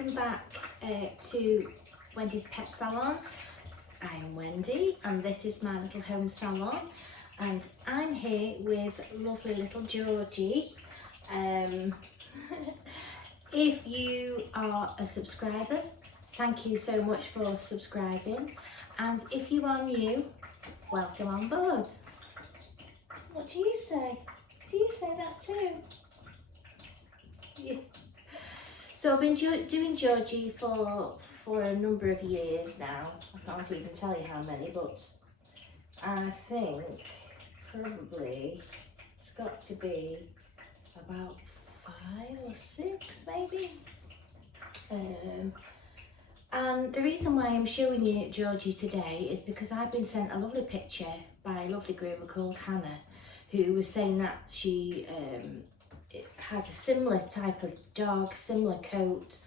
welcome back to Wendy's Pet Salon. I'm Wendy and this is my little home salon, and I'm here with lovely little Georgie. If you are a subscriber, thank you so much for subscribing, and if you are new, welcome on board. What do you say? Do you say that too? Yeah. So I've been doing Georgie for a number of years now. I can't even tell you how many, but I think probably it's got to be about 5 or 6 maybe. And the reason why I'm showing you Georgie today is because I've been sent a lovely picture by a lovely groomer called Hannah, who was saying that she had a similar type of dog, similar coat,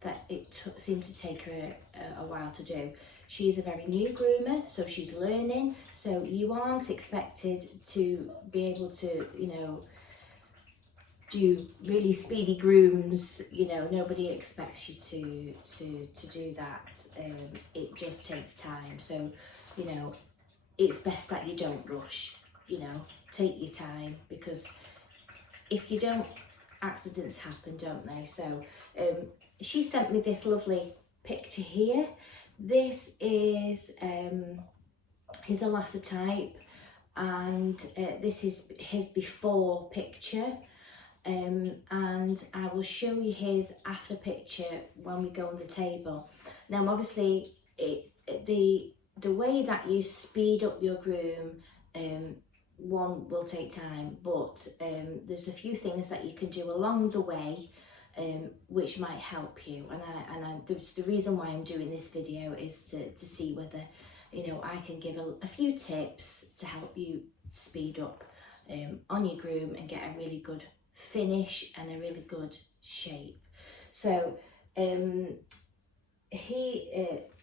that it seemed to take her a while to do. She's a very new groomer, so she's learning, so you aren't expected to be able to, you know, do really speedy grooms. You know, nobody expects you to do that. It just takes time, so you know, it's best that you don't rush. You know, take your time, because if you don't, accidents happen, don't they? So she sent me this lovely picture here. This is his Elassotype, and this is his before picture, and I will show you his after picture when we go on the table. Now obviously the way that you speed up your groom, one will take time, but there's a few things that you can do along the way which might help you, and the reason why I'm doing this video is to see whether, you know, I can give a few tips to help you speed up on your groom and get a really good finish and a really good shape. So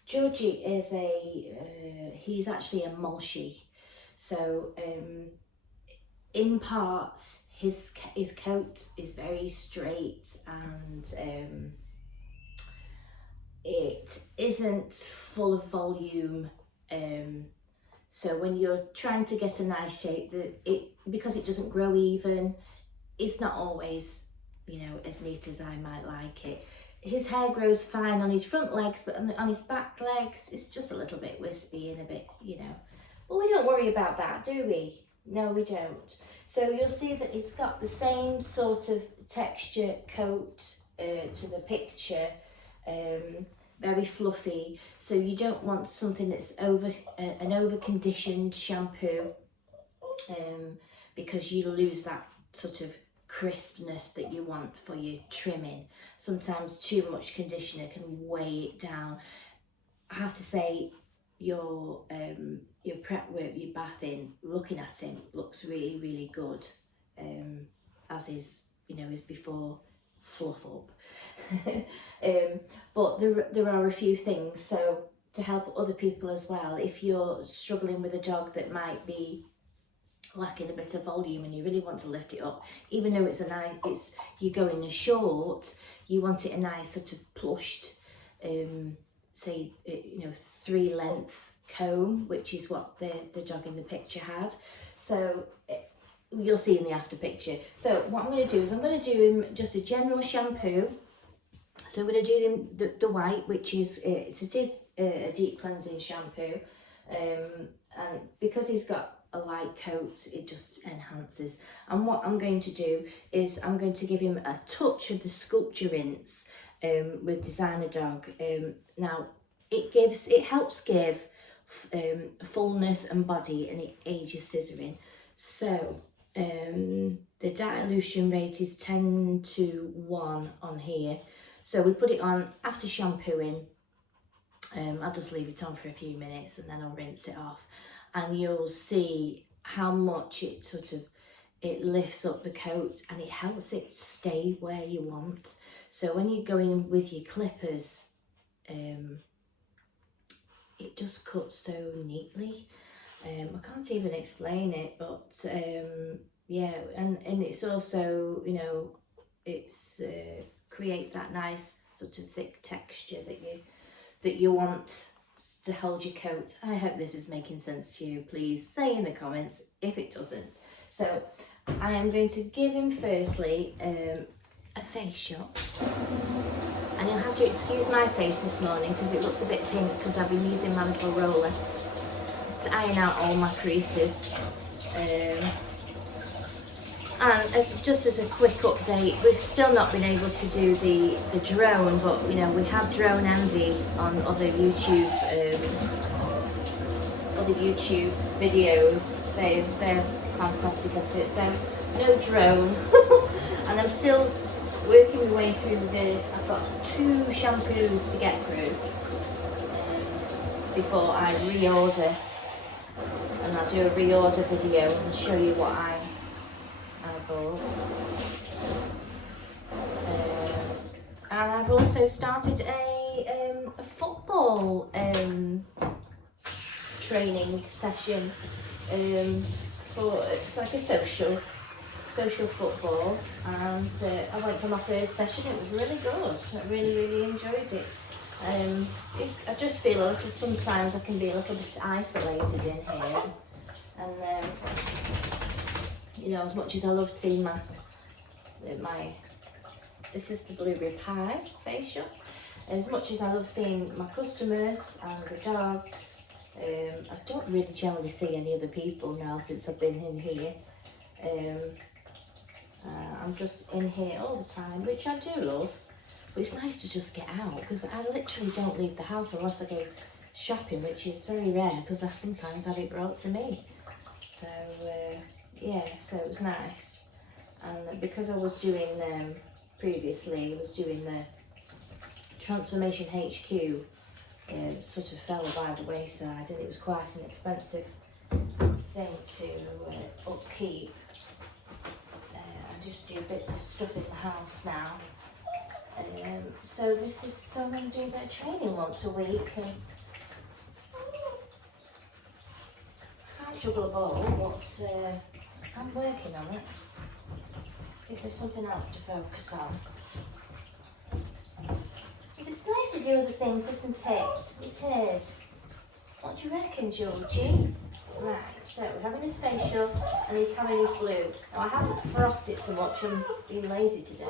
Georgie is he's actually a Mulchie. So in parts his coat is very straight, and it isn't full of volume, so when you're trying to get a nice shape, because it doesn't grow even, it's not always, you know, as neat as I might like it. His hair grows fine on his front legs, but on his back legs it's just a little bit wispy and a bit, you know. Well, we don't worry about that, do we? No, we don't. So you'll see that it's got the same sort of texture coat to the picture, very fluffy. So you don't want something that's an over conditioned shampoo, because you lose that sort of crispness that you want for your trimming. Sometimes too much conditioner can weigh it down. I have to say, your prep work, your bathing, looking at him looks really, really good, as is, you know, his before fluff up. But there are a few things, so to help other people as well, if you're struggling with a dog that might be lacking a bit of volume and you really want to lift it up, even though you're going a short, you want it a nice sort of plushed, say, you know, 3 length comb, which is what the dog in the picture had. So you'll see in the after picture. So what I'm going to do is I'm going to do him just a general shampoo. So I'm going to do him the white, which is it's a deep cleansing shampoo, and because he's got a light coat, it just enhances. And what I'm going to do is I'm going to give him a touch of the sculpture rinse with Designer Dog. Now it helps give fullness and body, and it ages scissoring. So the dilution rate is 10:1 on here. So we put it on after shampooing. I'll just leave it on for a few minutes and then I'll rinse it off, and you'll see how much it lifts up the coat and it helps it stay where you want. So when you're going with your clippers, it just cuts so neatly. I can't even explain it, but yeah, and it's also, you know, it's create that nice sort of thick texture that you want to hold your coat. I hope this is making sense to you. Please say in the comments if it doesn't. So I am going to give him firstly a facial, and you'll have to excuse my face this morning because it looks a bit pink because I've been using my little roller to iron out all my creases. And just as a quick update, we've still not been able to do the drone, but you know, we have drone envy on other YouTube videos. They're fantastic at it. So no drone, and I'm still working my way through I've got 2 shampoos to get through before I reorder, and I'll do a reorder video and show you what I bought. And I've also started a football training session for, it's like a social football, and I went for my first session. It was really good. I really enjoyed it. I just feel like sometimes I can be a little bit isolated in here, and you know, as much as I love seeing my this is the blueberry pie facial. As much as I love seeing my customers and the dogs, I don't really generally see any other people now since I've been in here. I'm just in here all the time, which I do love, but it's nice to just get out because I literally don't leave the house unless I go shopping, which is very rare because I sometimes have it brought to me. So yeah, so it was nice. And because I was doing previously, I was doing the Transformation HQ, sort of fell by the wayside, and it was quite an expensive thing to upkeep. I just do bits of stuff in the house now. So I'm going to do a bit of training once a week. And I can't juggle a ball, but I'm working on it. Gives me something else to focus on. Because it's nice to do other things, isn't it? It is. What do you reckon, Georgie? Right, so we're having his facial and he's having his blue. Now I haven't frothed it so much, I'm being lazy today,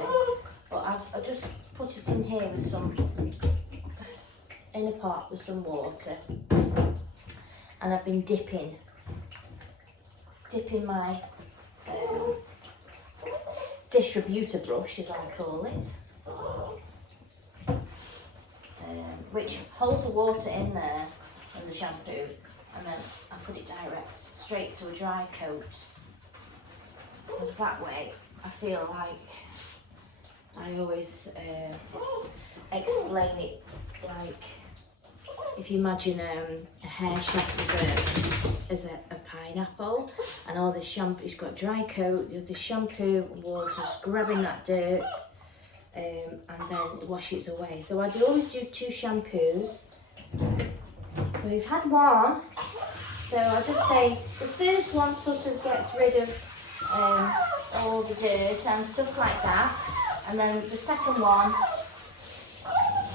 but I've just put it in here with in a pot with some water, and I've been dipping my distributor brush, as I call it, which holds the water in there and the shampoo, and then I put it direct straight to a dry coat, because that way I feel like I always explain it like, if you imagine a hair shaft as a pineapple, and all this shampoo, it's got a dry coat, you have the shampoo and water's grabbing that dirt, and then it washes away. So I always do 2 shampoos. So we've had one, so I just say the first one sort of gets rid of all the dirt and stuff like that, and then the second one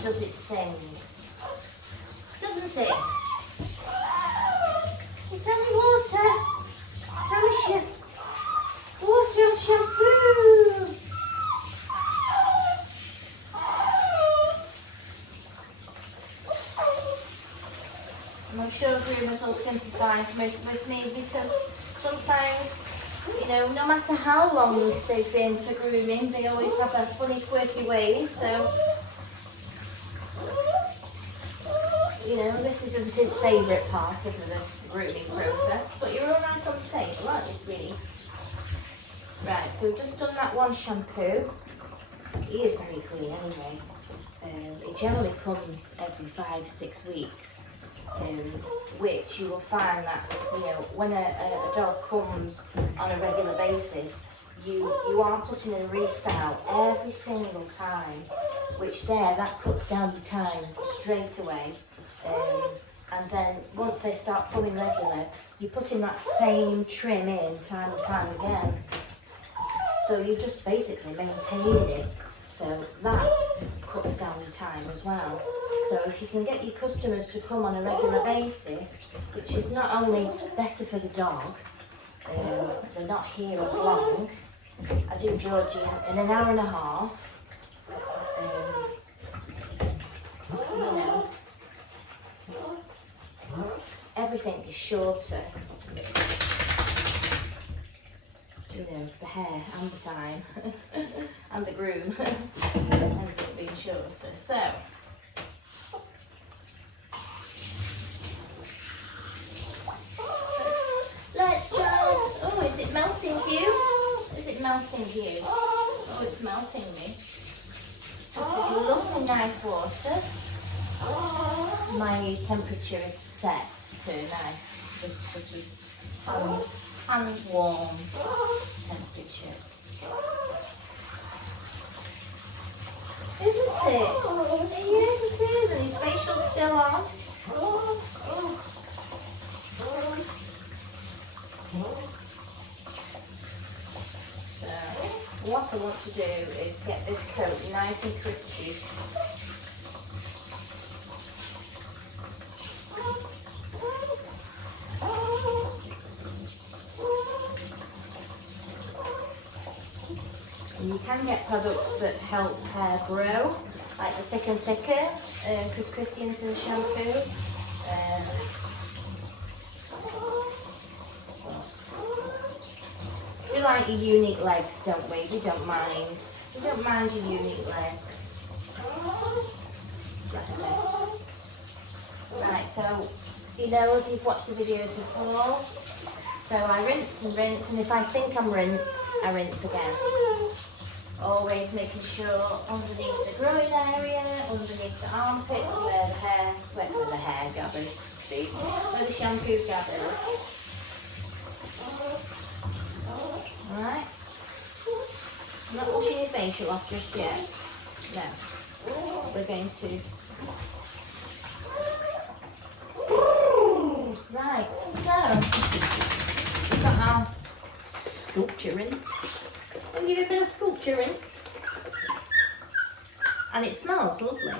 does its thing, doesn't it? It's only water. I promise you. Water and shampoo. I'm sure groomers will sympathise with me, because sometimes, you know, no matter how long they've been for grooming, they always have their funny, quirky ways. So, you know, this isn't his favourite part of the grooming process, but you're all right on the table, aren't you, sweetie? Right, so we've just done that one shampoo. He is very clean anyway. It generally comes every 5-6 weeks, which you will find that, you know, when a dog comes on a regular basis, you are putting in a restyle every single time, which that cuts down your time straight away. And then once they start coming regular, you put in that same trim in time and time again. So you're just basically maintaining it. So that cuts down your time as well. So if you can get your customers to come on a regular basis, which is not only better for the dog, they're not here as long. I do Georgie in an hour and a half. You know, everything is shorter. You know, the hair and the time and the groom ends up being shorter. So let's just, oh, is it melting you? Is it melting you? Oh, it's melting me. This is lovely nice water. My temperature is set to nice, sort of hand warm temperature. Isn't it? Yes, it is, and his facial's still on. So, what I want to do is get this coat nice and crispy. And you can get products that help hair grow, like the Thick and Thicker, Chris Christiansen's shampoo. We like your unique legs, don't we? We don't mind. We don't mind your unique legs. Bless it. Right, so you know if you've watched the videos before, so I rinse, and if I think I'm rinsed, I rinse again. Always making sure underneath the groin area, underneath the armpits, where the hair gathers, see, where the shampoo gathers. Alright. I'm not washing your facial off just yet. No. We're going to. Right, so we've got our sculpture rinse. I'll give it a bit of sculpture rinse. And it smells lovely.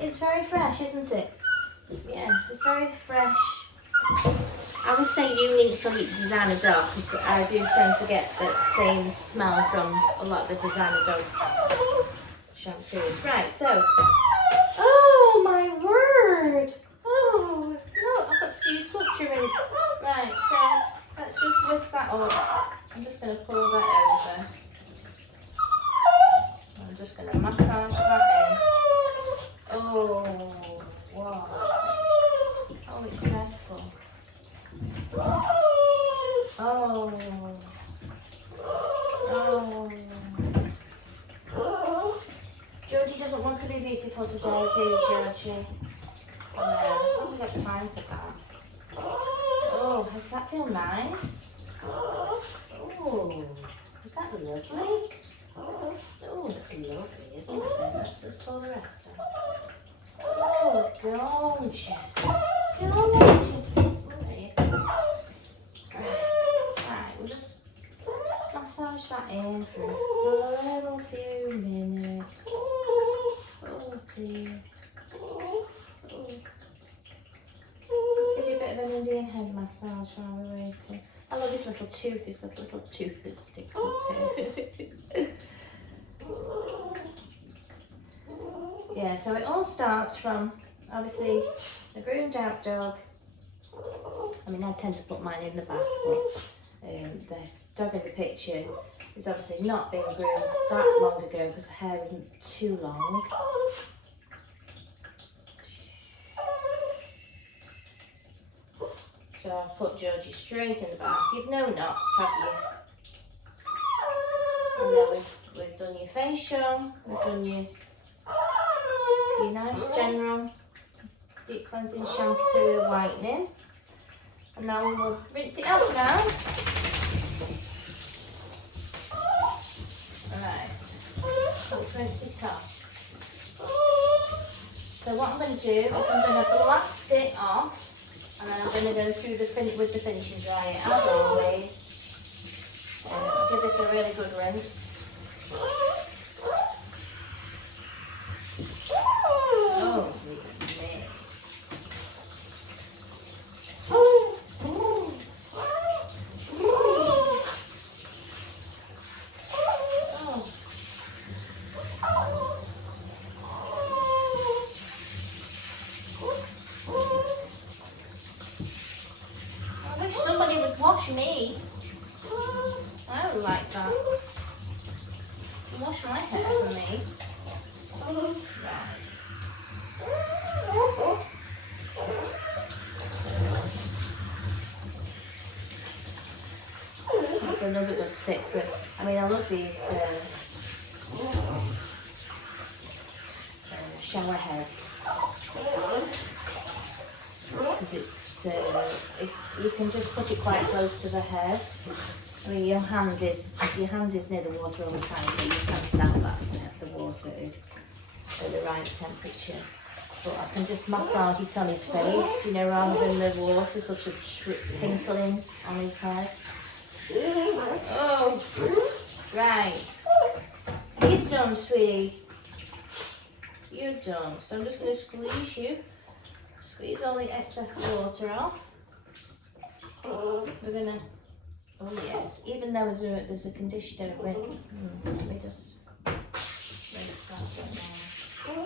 It's very fresh, isn't it? Yeah, it's very fresh. I would say unique for designer dog, because I do tend to get that same smell from a lot of the designer dog shampoos. Right, so, oh my word! Oh, no, I've got to do sculpture rinse. Right, so let's just whisk that up. I'm just going to pour that over. I'm just going to massage that in. Oh, wow. Oh, it's dreadful. Oh. Georgie doesn't want to be beautiful today, do you, Georgie? No, I haven't got time for that. Oh, does that feel nice? Oh, is that lovely? Oh, that's lovely, isn't it? Let's just pour the rest out. Oh, gorgeous. Gorgeous. Right, we'll just massage that in for a little few minutes. Oh dear. Just give you a bit of an Indian head massage while we're waiting. I love his little tooth, little tooth that sticks up here. Yeah, so it all starts from, obviously, the groomed out dog. I mean, I tend to put mine in the bath, but the dog in the picture is obviously not being groomed that long ago because the hair isn't too long. So I've put Georgie straight in the bath. You've no knots, have you? And then we've done your facial, we've done your nice general deep cleansing shampoo whitening. And now we'll rinse it out now. Alright, let's rinse it off. So what I'm going to do is I'm going to blast it off, and then I'm going to go through with the finishing dryer as always. I'll give this a really good rinse. Oh, dear me. I wish somebody would wash me. I would like that. Wash my hair for me. Right. That's another good tip. But I mean, I love these shower heads because it's you can just put it quite close to the head. I mean, your hand is near the water all the time, so you can tell that the water is at the right temperature. But I can just massage it on his face, you know, rather than the water sort of tinkling on his head. Oh, right. You're done, sweetie. You're done. So I'm just going to squeeze you. Squeeze all the excess water off. We're going to... Oh yes, even though there's a conditioner in, let me just rinse that right now.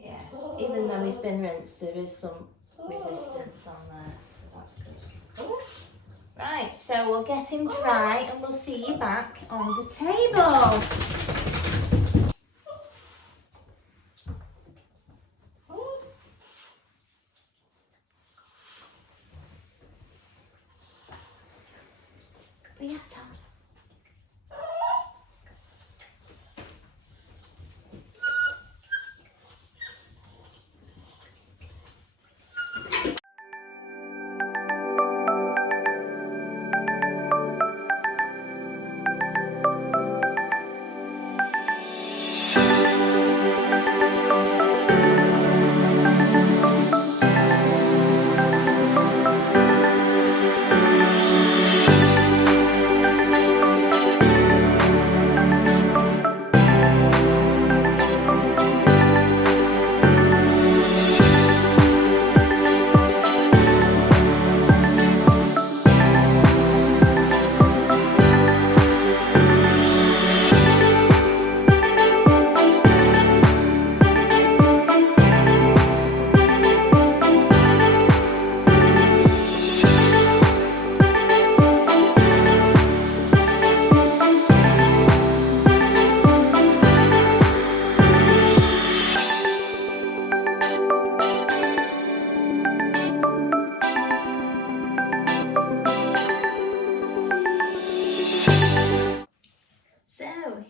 Yeah, even though he's been rinsed, there is some resistance on there, so that's good. Right, so we'll get him dry and we'll see you back on the table. Yeah, Tom.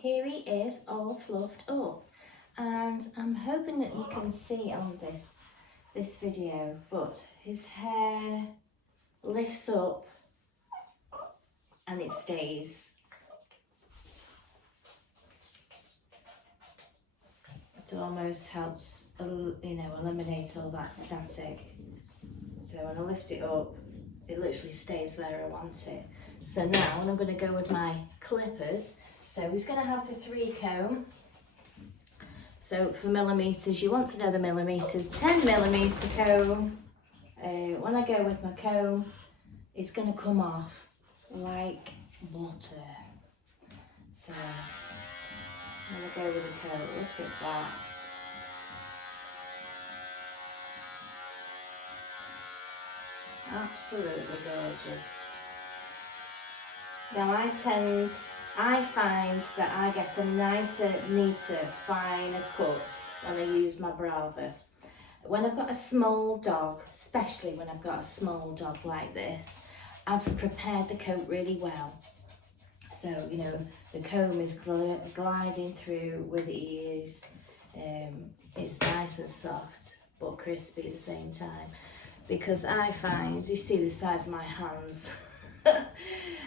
Here he is, all fluffed up, and I'm hoping that you can see on this video, but his hair lifts up and it stays. It almost helps, you know, eliminate all that static. So when I lift it up, it literally stays where I want it. So now, I'm going to go with my clippers. So he's going to have the 3 comb. So for millimetres, you want to know the millimetres. 10mm comb. When I go with my comb, it's going to come off like butter. So I'm going to go with the comb. Look at that. Absolutely gorgeous. Now I find that I get a nicer, neater, finer cut when I use my Brava. When I've got a small dog, especially when I've got a small dog like this, I've prepared the coat really well. So, you know, the comb is gliding through with ease. It's nice and soft, but crispy at the same time. Because I find, you see the size of my hands,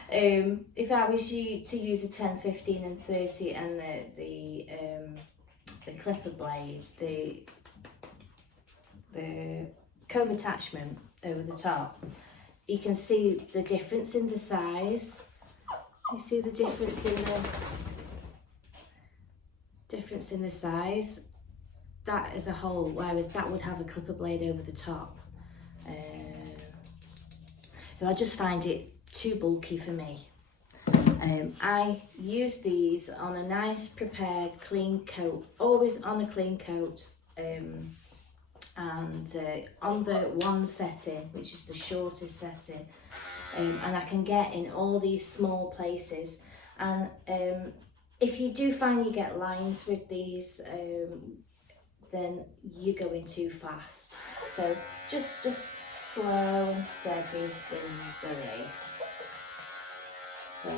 if I was to use a 10, 15 and 30 and the clipper blades, the the comb attachment over the top, you can see the difference in the size. You see the difference in the size. That as a whole, whereas that would have a clipper blade over the top. I just find it too bulky for me. I use these on a nice prepared clean coat, always on a clean coat, and on the one setting, which is the shortest setting, and I can get in all these small places. And if you do find you get lines with these, then you're going too fast. So just slow and steady wins the race. So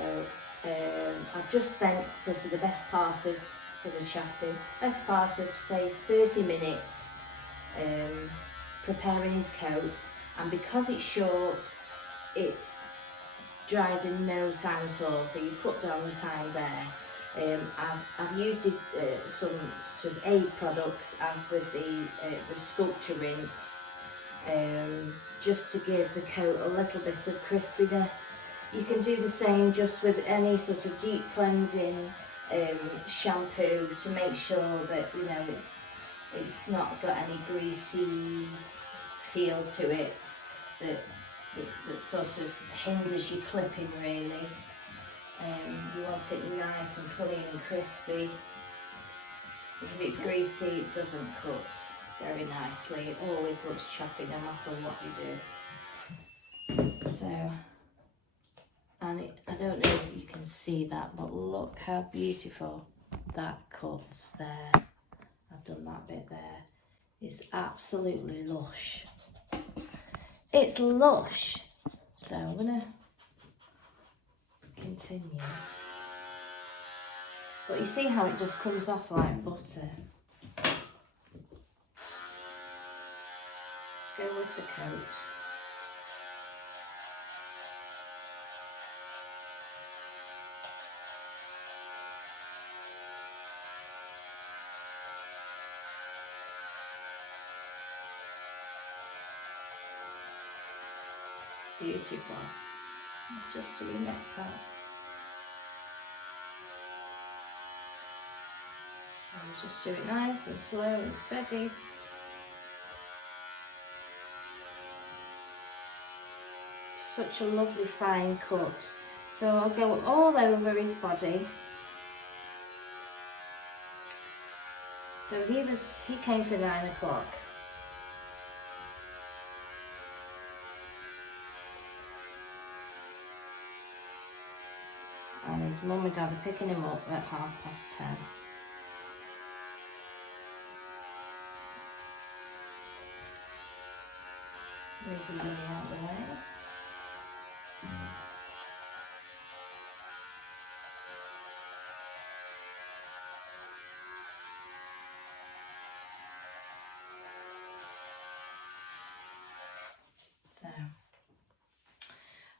I've just spent sort of the best part of, as a chatting, best part of say 30 minutes preparing his coat, and because it's short, it dries in no time at all, so you put down the time there. I've used some sort of aid products, as with the sculpture rinse, just to give the coat a little bit of crispiness. You can do the same just with any sort of deep cleansing shampoo to make sure that, you know, it's not got any greasy feel to it that sort of hinders your clipping really. You want it nice and clean and crispy, because if it's greasy it doesn't cut very nicely. It always looks choppy no matter what you do. So, and I don't know if you can see that, but look how beautiful that cuts there. I've done that bit there. It's absolutely lush. It's lush. So I'm gonna continue. But you see how it just comes off like butter. Just go with the coat. Beautiful. It's just to your neck part. So just do it nice and slow and steady. Such a lovely fine cut. So I'll go all over his body. So he came for 9 o'clock. And his mum and dad are picking him up at 10:30. Move him out of the way.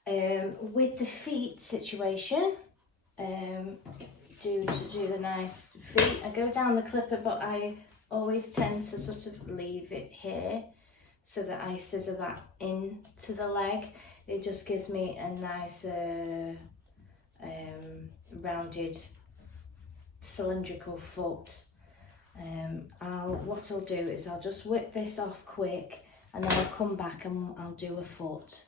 So, with the feet situation, do the nice feet. I go down the clipper, but I always tend to sort of leave it here so that I scissor that into the leg. It just gives me a nice rounded cylindrical foot. What I'll do is I'll just whip this off quick, and then I'll come back and I'll do a foot.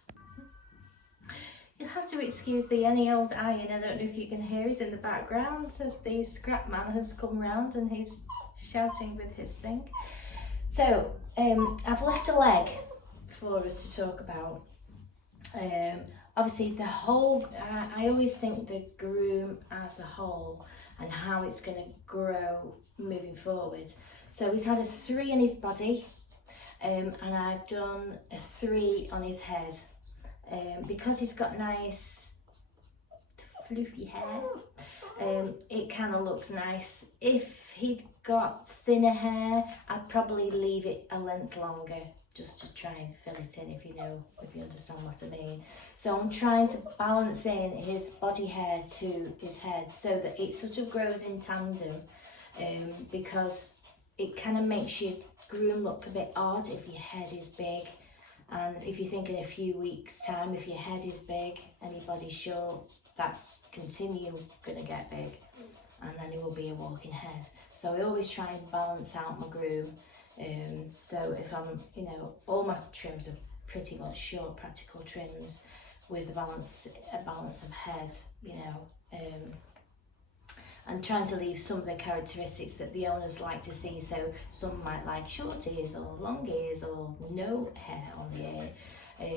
You'll have to excuse the any old iron. I don't know if you can hear it in the background. So the scrap man has come round and he's shouting with his thing. So I've left a leg for us to talk about. Obviously the whole, I always think the groom as a whole and how it's going to grow moving forward. So he's had a 3 in his body, and I've done a 3 on his head. Because he's got nice floofy hair, it kind of looks nice. If he'd got thinner hair, I'd probably leave it a length longer just to try and fill it in, if you understand what I mean. So I'm trying to balance in his body hair to his head so that it sort of grows in tandem, because it kind of makes your groom look a bit odd if your head is big. And if you think in a few weeks time, if your head is big and your body's short, that's continue going to get big, and then it will be a walking head. So I always try and balance out my groom. So if I'm, you know, all my trims are pretty much short, practical trims with a balance of head, you know, and trying to leave some of the characteristics that the owners like to see. So some might like short ears or long ears or no hair on the ear.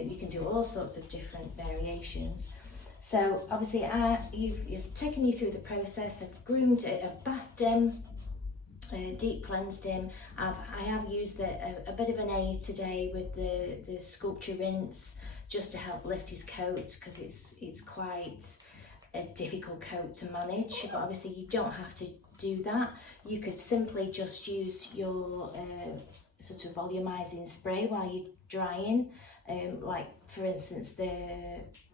You can do all sorts of different variations. So obviously you've taken me through the process. I've groomed it, I've bathed him, deep cleansed him. I have used a bit of an aid today with the sculpture rinse just to help lift his coat, because it's quite a difficult coat to manage. But obviously you don't have to do that. You could simply just use your sort of volumizing spray while you're drying, like for instance the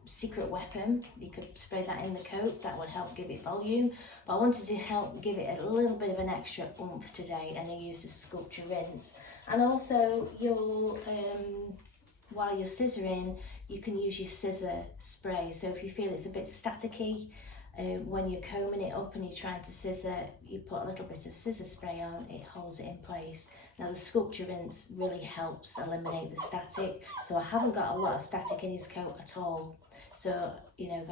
Secret Weapon. You could spray that in the coat, that would help give it volume. But I wanted to help give it a little bit of an extra oomph today, and I used a sculpture rinse. And also your while you're scissoring, you can use your scissor spray. So if you feel it's a bit staticky when you're combing it up and you're trying to scissor, you put a little bit of scissor spray on, it holds it in place. Now the sculpture rinse really helps eliminate the static, so I haven't got a lot of static in his coat at all. So, you know,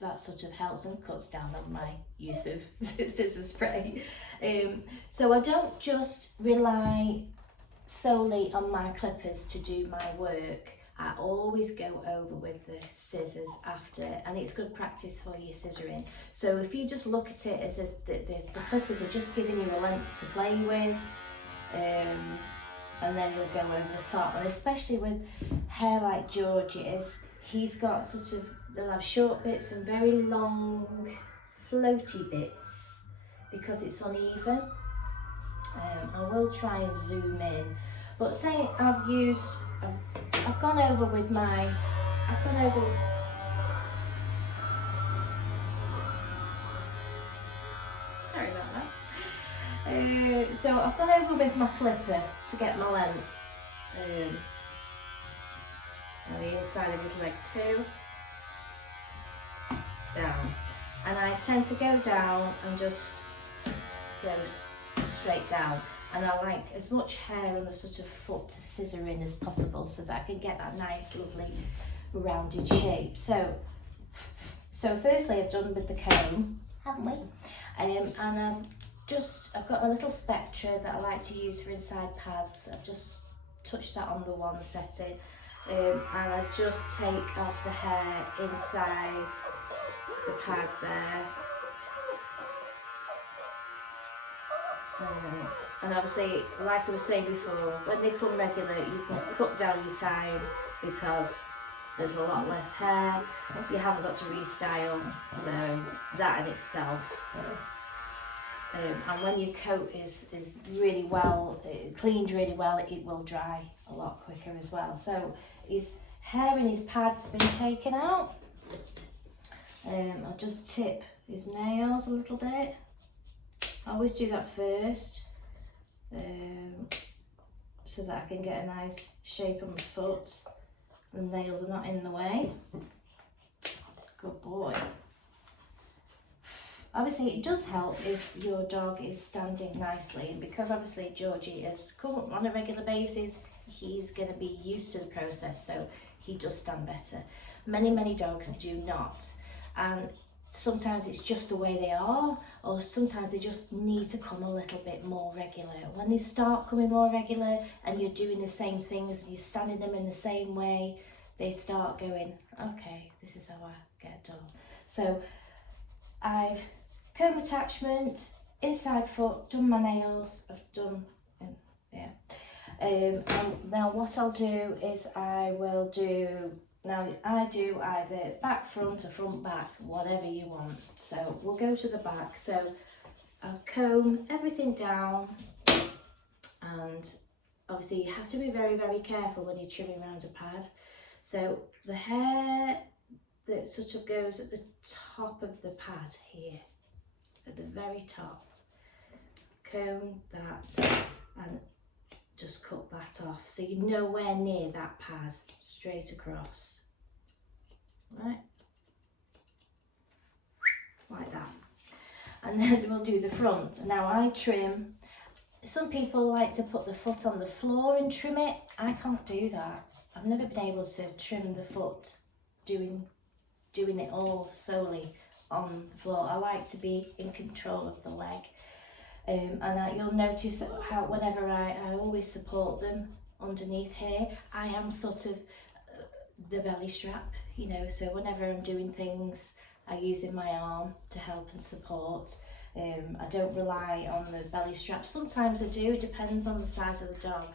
that sort of helps and cuts down on my use of scissor spray. So I don't just rely solely on my clippers to do my work. I always go over with the scissors after, and it's good practice for your scissoring. So if you just look at it as the clippers are just giving you a length to play with, and then you'll go over the top. And especially with hair like George's, he's got sort of, they'll have short bits and very long floaty bits because it's uneven. I will try and zoom in, but say I've gone over with my, sorry about that. So I've gone over with my clipper to get my length on the inside of his leg too, down, and I tend to go down and just go straight down, and I like as much hair on the sort of foot to scissor in as possible so that I can get that nice lovely rounded shape. So firstly I've done with the comb, haven't we? And I've got my little spectra that I like to use for inside pads. I've just touched that on the one setting, and I just take off the hair inside the pad there. And obviously, like I was saying before, when they come regular, you can cut down your time because there's a lot less hair. You haven't got to restyle, so that in itself. And when your coat is really well cleaned really well, it will dry a lot quicker as well. So his hair in his pad's been taken out. I'll just tip his nails a little bit. I always do that first, so that I can get a nice shape on my foot. The nails are not in the way. Good boy. Obviously it does help if your dog is standing nicely, and because obviously Georgie has come up on a regular basis, he's going to be used to the process, so he does stand better. Many dogs do not, and sometimes it's just the way they are, or sometimes they just need to come a little bit more regular. When they start coming more regular and you're doing the same things and you're standing them in the same way, they start going, okay, this is how I get done. So I've comb attachment, inside foot, done my nails, I've done, and now what I'll do is I do either back front or front back, whatever you want. So we'll go to the back. So I'll comb everything down, and obviously you have to be very careful when you're trimming around a pad. So the hair that sort of goes at the top of the pad here, at the very top, comb that and just cut that off. So you're nowhere near that pad, straight across. Right? Like that. And then we'll do the front. Now I trim, some people like to put the foot on the floor and trim it. I can't do that. I've never been able to trim the foot doing it all solely on the floor. I like to be in control of the leg. And you'll notice how whenever I always support them underneath here, I am sort of the belly strap, you know, so whenever I'm doing things, I use in my arm to help and support. I don't rely on the belly strap. Sometimes I do, it depends on the size of the dog.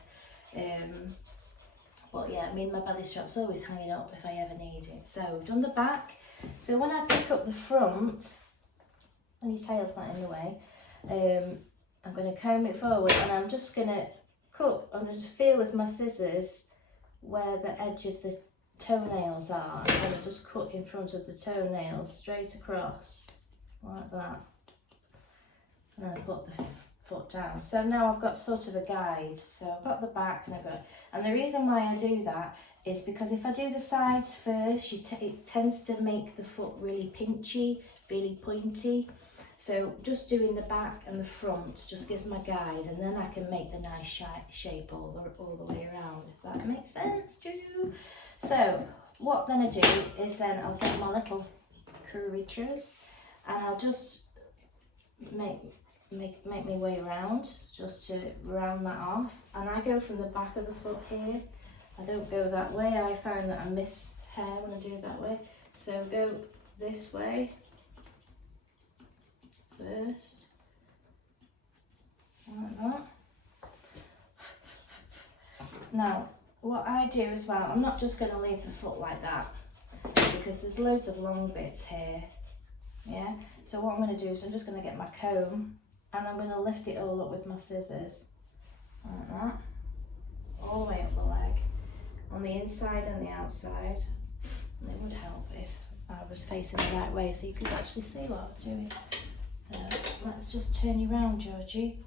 But yeah, I mean, my belly strap's always hanging up if I ever need it. So we've done the back. So when I pick up the front, and your tail's not in the way, I'm going to comb it forward, and I'm just going to cut, I'm going to feel with my scissors where the edge of the toenails are. I'm going to just cut in front of the toenails straight across, like that. And then put the foot down. So now I've got sort of a guide. So I've got the back and I've got, and the reason why I do that is because if I do the sides first, it tends to make the foot really pinchy, really pointy. So just doing the back and the front just gives my guide, and then I can make the nice shape all the way around, if that makes sense too. So what then I do is then I'll get my little curvatures and I'll just make my way around just to round that off, and I go from the back of the foot here. I don't go that way. I find that I miss hair when I do it that way. So go this way first, like that. Now what I do as well, I'm not just going to leave the foot like that because there's loads of long bits here. Yeah, so what I'm going to do is I'm just going to get my comb and I'm going to lift it all up with my scissors, like that, all the way up the leg, on the inside and the outside. And it would help if I was facing the right way so you could actually see what I was doing. So let's just turn you round, Georgie.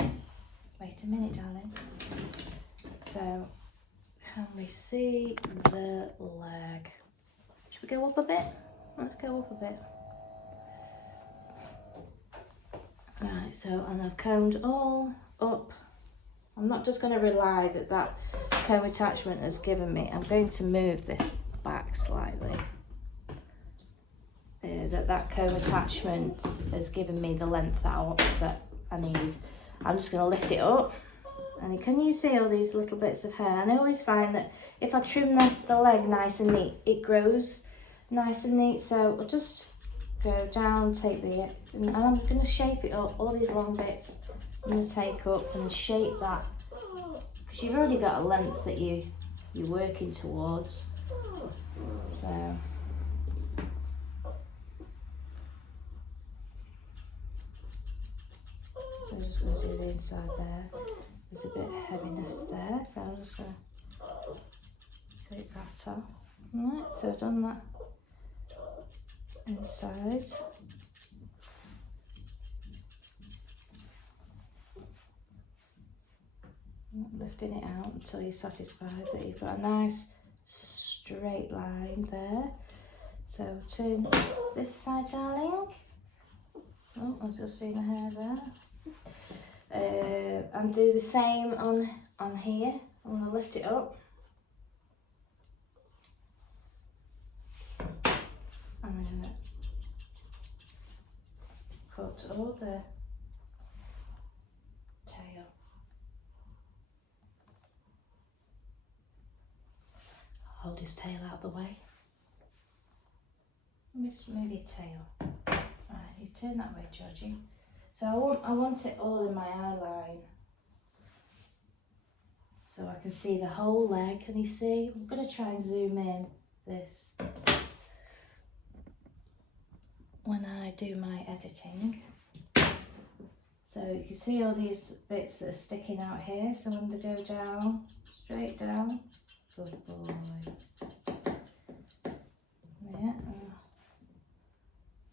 Wait a minute, darling. So can we see the leg? Should we go up a bit? Let's go up a bit. Right, so, and I've combed all up. I'm not just going to rely that that comb attachment has given me. I'm going to move this back slightly. That comb attachment has given me the length that I need. I'm just going to lift it up. And can you see all these little bits of hair? And I always find that if I trim the leg nice and neat, it grows nice and neat. So I'll just go down, take and I'm going to shape it up. All these long bits I'm going to take up and shape that, because you've already got a length that you're working towards. So I'm just going to do the inside there. There's a bit of heaviness there, so I'm just going to take that off. Alright, so I've done that inside. Lifting it out until you're satisfied that you've got a nice straight line there. So turn this side, darling. Oh, I've just seen the hair there. And do the same on here. I'm going to lift it up. And I'm going to cut all the tail. Hold his tail out of the way. Let me just move your tail. Right, you turn that way, Georgie. So I want it all in my eye line, so I can see the whole leg. Can you see? I'm going to try and zoom in this when I do my editing. So you can see all these bits that are sticking out here. So I'm going to go down, straight down. Good boy. Yeah.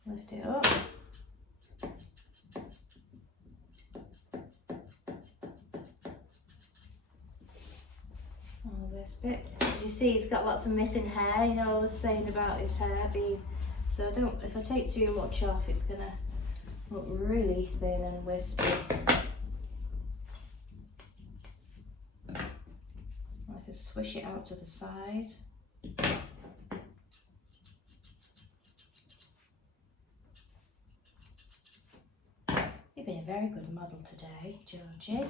Lift it up. first bit. As you see, he's got lots of missing hair. You know, I was saying about his hair being, so if I take too much off, it's gonna look really thin and wispy. I can swish it out to the side. You've been a very good model today, Georgie.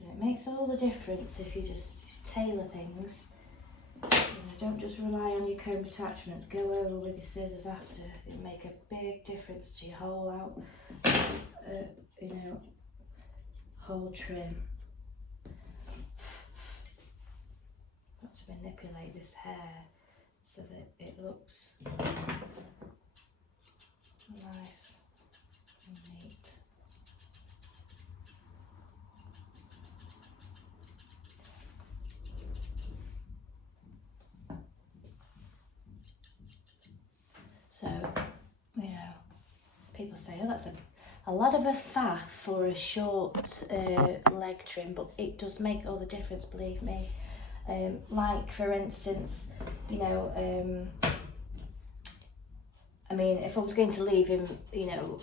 It makes all the difference if you just tailor things. You know, don't just rely on your comb attachment. Go over with your scissors after. It'll make a big difference to your whole whole trim. Got to manipulate this hair so that it looks nice and neat. So, you know, people say, oh, that's a lot of a faff for a short leg trim, but it does make all the difference, believe me. Like, for instance, you know, I mean, if I was going to leave him, you know,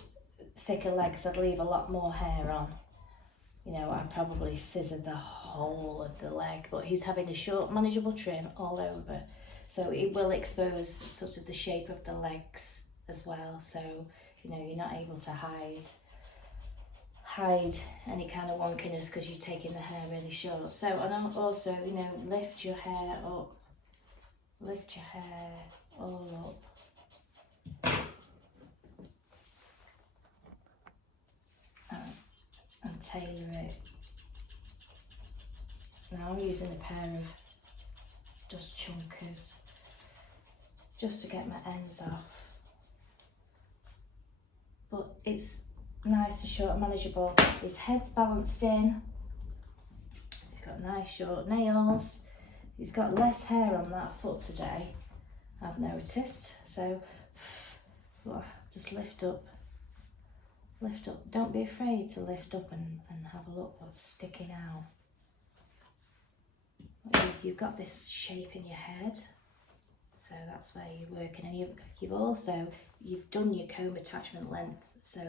thicker legs, I'd leave a lot more hair on. You know, I'd probably scissor the whole of the leg, but he's having a short, manageable trim all over. So it will expose sort of the shape of the legs as well. So, you know, you're not able to hide any kind of wonkiness because you're taking the hair really short. So, and also, you know, lift your hair up, lift your hair all up. And tailor it. Now I'm using a pair of dust chunkers just to get my ends off, but it's nice and short and manageable. His head's balanced in, he's got nice short nails, he's got less hair on that foot today, I've noticed. So just lift up, don't be afraid to lift up and have a look what's sticking out. You've got this shape in your head, so that's where you're working, and you've done your comb attachment length, so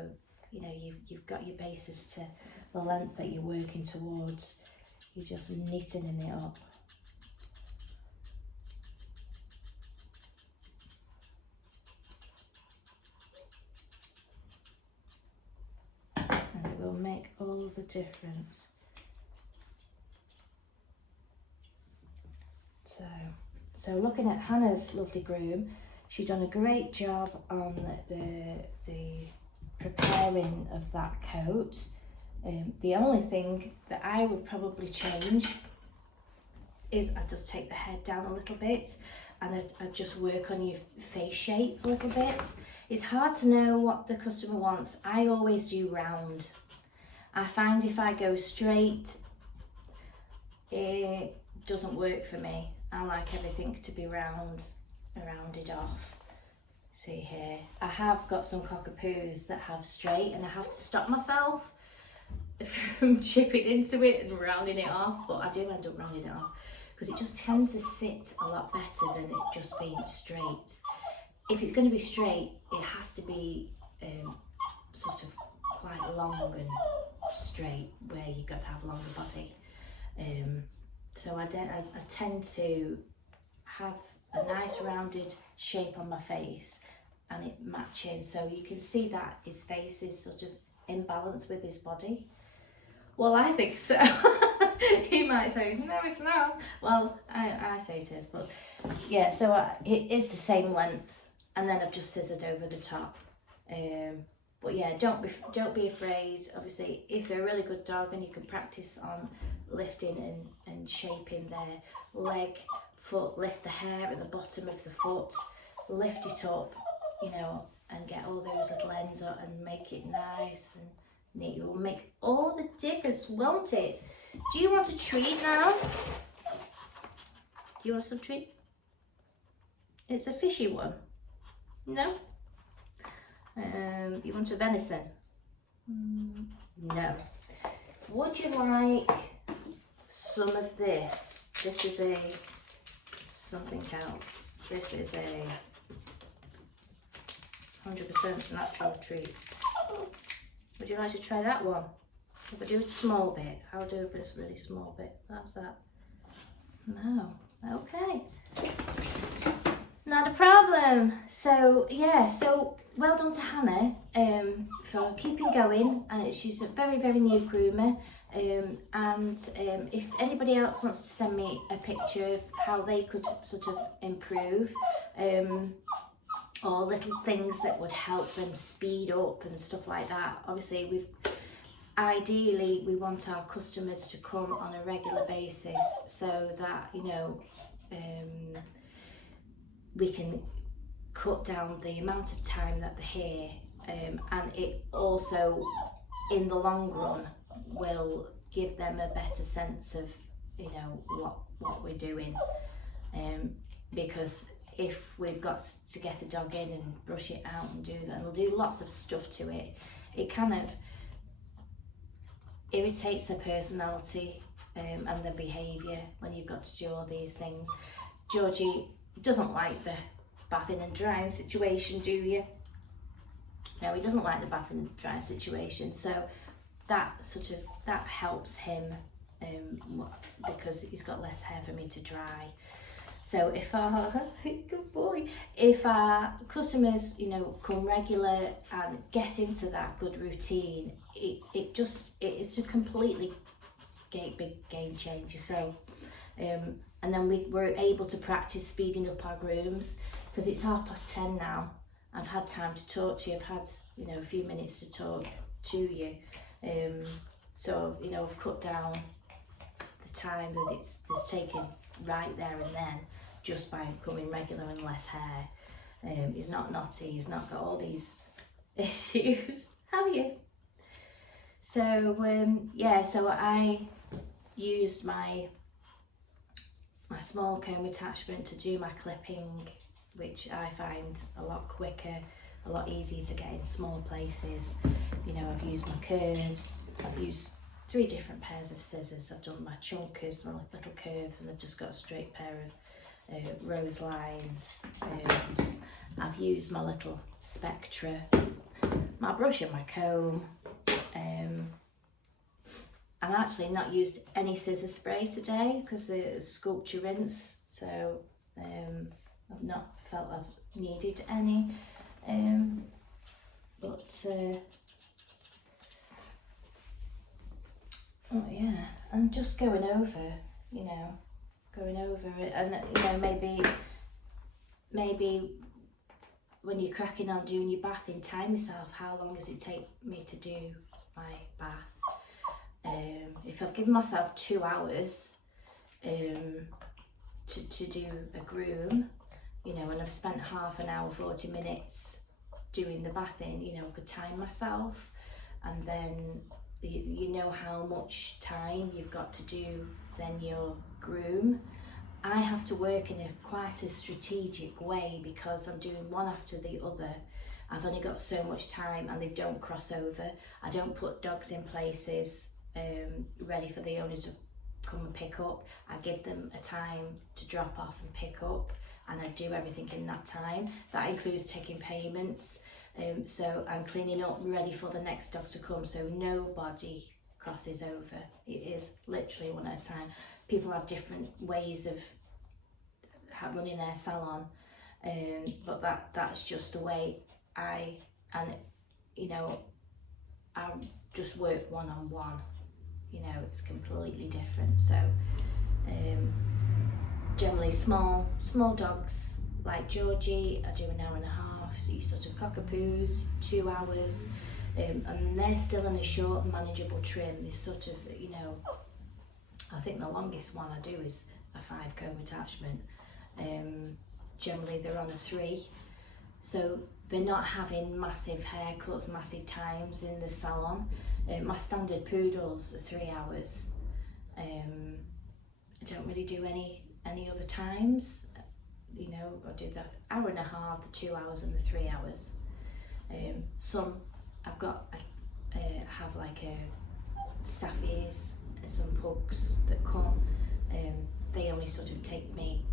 you know you've got your basis to the length that you're working towards. You're just knitting it up. And it will make all the difference. So looking at Hannah's lovely groom, she's done a great job on the preparing of that coat. The only thing that I would probably change is I'd just take the head down a little bit, and I'd just work on your face shape a little bit. It's hard to know what the customer wants. I always do round. I find if I go straight, it doesn't work for me. I like everything to be rounded off. See here, I have got some cockapoos that have straight, and I have to stop myself from chipping into it and rounding it off, but I do end up rounding it off because it just tends to sit a lot better than it just being straight. If it's going to be straight, it has to be sort of quite long and straight, where you've got to have longer body. So I tend to have a nice rounded shape on my face, and it matching, so you can see that his face is sort of in balance with his body. Well, I think so. He might say, no, it's not. Well, I say it is, but yeah, so it is the same length, and then I've just scissored over the top. But yeah, don't be afraid. Obviously, if they're a really good dog, then you can practice on lifting and shaping their leg, foot, lift the hair at the bottom of the foot, lift it up, you know, and get all those little ends up and make it nice and neat. It will make all the difference, won't it? Do you want a treat now? Do you want some treat? It's a fishy one. No? You want a venison? No. Would you like some of this? This is a something else. This is a 100% natural treat. Would you like to try that one? If I do a small bit, I'll do a really small bit. How's that? No. Okay. Not a problem. So yeah, so well done to Hannah for keeping going. She's a very, very new groomer. If anybody else wants to send me a picture of how they could sort of improve, or little things that would help them speed up and stuff like that. Obviously, ideally we want our customers to come on a regular basis so that, you know, we can cut down the amount of time that they're here, and it also in the long run will give them a better sense of, you know, what we're doing, because if we've got to get a dog in and brush it out and do that, and we'll do lots of stuff to it, it kind of irritates their personality and their behaviour when you've got to do all these things. Georgie doesn't like the bathing and drying situation, do you? No, he doesn't like the bathing and drying situation, so that helps him because he's got less hair for me to dry. So if our good boy, if our customers, you know, come regular and get into that good routine, it's a completely big game changer. So and then we're able to practice speeding up our grooms, because it's 10:30 now. I've had time to talk to you. I've had, you know, a few minutes to talk to you. So, you know, I've cut down the time that it's taken right there and then, just by coming regular and less hair. He's not naughty, he's not got all these issues. How are you? So yeah, so I used my small comb attachment to do my clipping, which I find a lot quicker, a lot easier to get in small places. You know, I've used my curves, I've used 3 different pairs of scissors. I've done my chunkers, my little curves, and I've just got a straight pair of rose lines. I've used my little Spectra, my brush and my comb. I've actually not used any scissor spray today because the sculpture rinse, so I've not felt I've needed any. Oh yeah, and just going over it, and you know, maybe when you're cracking on doing your bathing, time yourself, how long does it take me to do my bath? If I've given myself 2 hours to do a groom, you know, and I've spent half an hour, 40 minutes doing the bathing, you know, I could time myself, and then you know how much time you've got to do then your groom. I have to work in quite a strategic way because I'm doing one after the other. I've only got so much time and they don't cross over. I don't put dogs in places ready for the owner to come and pick up. I give them a time to drop off and pick up, and I do everything in that time. That includes taking payments, so I'm cleaning up, ready for the next dog to come, so nobody crosses over. It is literally one at a time. People have different ways of running their salon, but that's just the way I just work one-on-one. You know, it's completely different. So generally small dogs like Georgie, I do an hour and a half. So you sort of cockapoos, 2 hours, and they're still in a short and manageable trim. They sort of, you know, I think the longest one I do is a 5 comb attachment. Generally they're on a 3, so they're not having massive haircuts, massive times in the salon. My standard poodles are 3 hours. I don't really do any other times. You know, I do the hour and a half, the 2 hours and the 3 hours. Some I've got have like staffies, some pugs that come. They only sort of take me,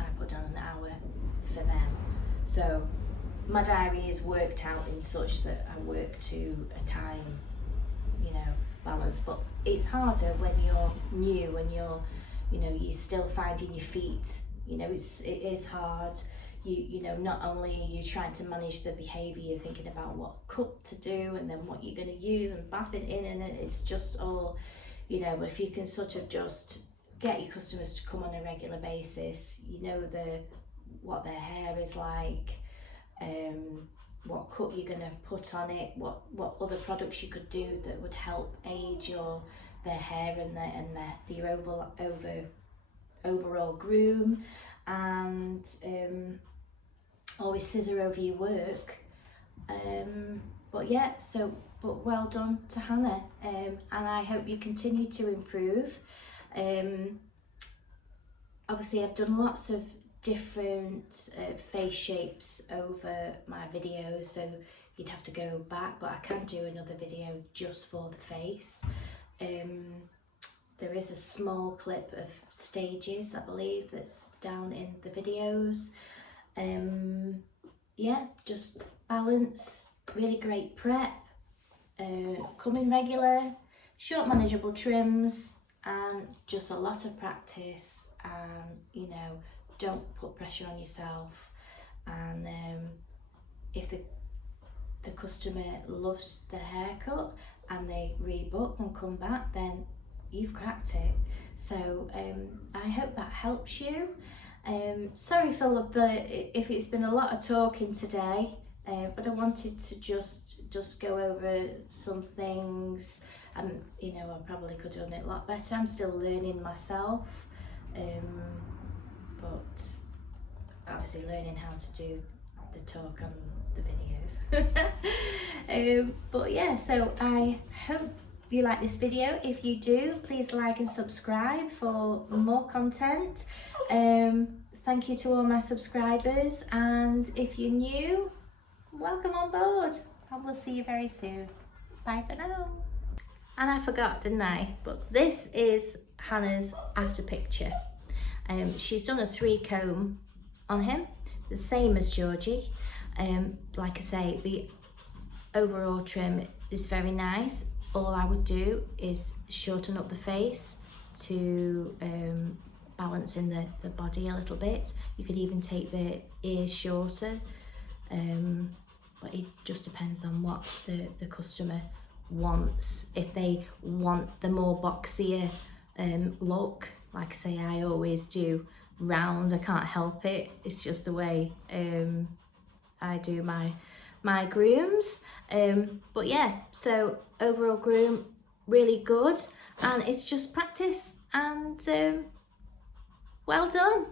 I put down an hour for them. So my diary is worked out in such that I work to a time, you know, balance. But it's harder when you're new and you're still finding your feet. You know, it is hard. You know, not only are you trying to manage the behaviour, you're thinking about what cut to do and then what you're going to use and bath it in, and it's just all, you know, if you can sort of just get your customers to come on a regular basis, you know, what their hair is like, what cut you're going to put on it, what other products you could do that would help age their hair and their overall groom, and always scissor over your work. But well done to Hannah, and I hope you continue to improve. Obviously I've done lots of different face shapes over my videos, so you'd have to go back, but I can do another video just for the face. There is a small clip of stages, I believe, that's down in the videos. Yeah, just balance, really great prep, come in regular, short manageable trims, and just a lot of practice, and you know, don't put pressure on yourself. And if the customer loves the haircut and they rebook and come back, then you've cracked it. So I hope that helps you. Sorry for if it's been a lot of talking today, but I wanted to just go over some things. You know, I probably could have done it a lot better. I'm still learning myself, but obviously learning how to do the talk on the videos. But yeah, so I hope you like this video. If you do, please like and subscribe for more content. Thank you to all my subscribers, and if you're new, welcome on board, and we'll see you very soon. Bye for now. And I forgot, didn't I? But this is Hannah's after picture. She's done a 3-comb on him, the same as Georgie. Like I say, the overall trim is very nice. All I would do is shorten up the face to balance in the body a little bit. You could even take the ears shorter, but it just depends on what the customer wants. If they want the more boxier look, like I say, I always do round. I can't help it. It's just the way I do my grooms. But yeah, so overall groom, really good, and it's just practice, and well done.